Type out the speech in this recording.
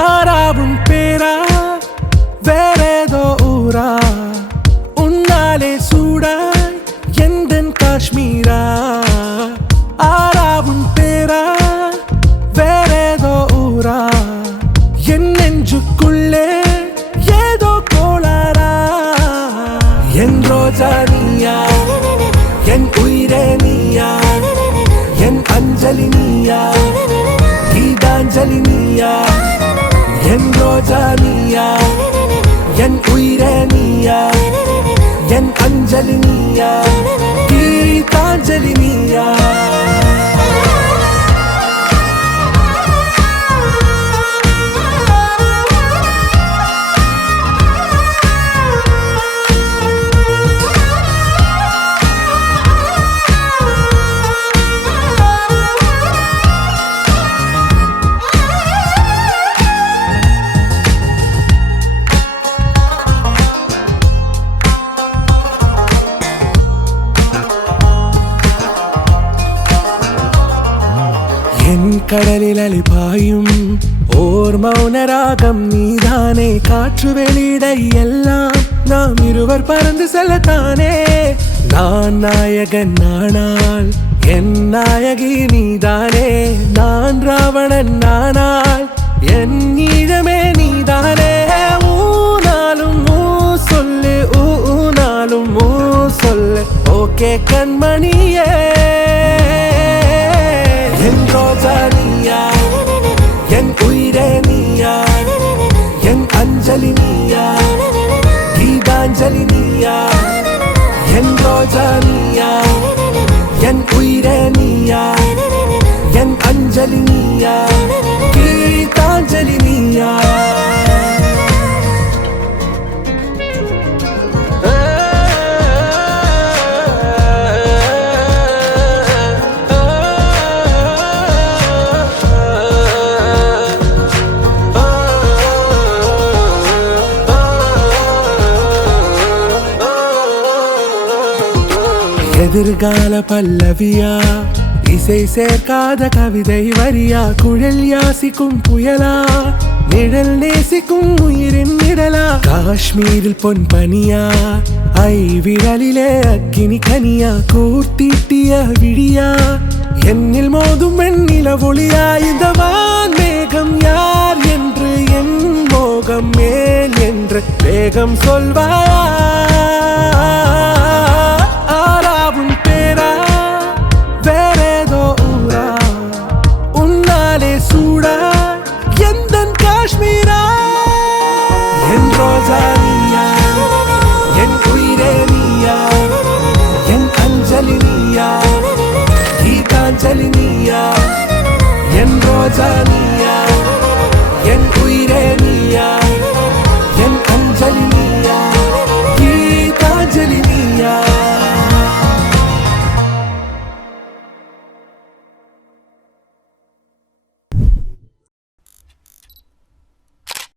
ஆராவும் பேரா வேறேதோ ஊரா உன்னாலே சூடாய் எந்தன் காஷ்மீரா ஆராவும் பேரா வேறேதோ ஊரா என் நெஞ்சுக்குள்ளே ஏதோ கோளாரா என் ரோஜா நீயா என் உயிரே நீயா என் அஞ்சலி நீயா கீதாஞ்சலி நீயா என் ரோஜா நீயா என் உயிரே நீயா என் அஞ்சலி நீயா கீதாஞ்சலி நீயா என் கடலில் அலைபாயும் ஓர் மௌன ராகம் நீதானே காற்று வெளியிட எல்லாம் நாம் இருவர் பறந்து செல்லத்தானே நான் நாயகன் நானால் என் நாயகி நீதானே நான் ராவணன் நானால் என் ஈழமே நீதானே ஊனாலும் ஊ சொல்லு ஊனாலும் ஊ சொல்லு ஓகே கண்மணியே என் ரோஜா நீயா என் உயிரே நீயா என் அஞ்சலி நீயா கீதாஞ்சலி நீயா என் ரோஜா நீயா என் உயிரே நீயா என் அஞ்சலி நீயா கீதாஞ்சலி நீயா எதிர்கால பல்லவியா இசை சேர்க்காத கவிதை வரியா குழல் யாசிக்கும் புயலா நிழல் நேசிக்கும் உயிரின் நிழலா காஷ்மீரில் பொன் பனியா ஐ விரலிலே அக்கினி கனியா கூர்த்தீட்டிய விழியா என்னில் மோதும் வெண்ணில ஒளியா இந்த வான் மேகம் யார் என்று என் மோகம் மேல் என்று வேகம் சொல்வாயா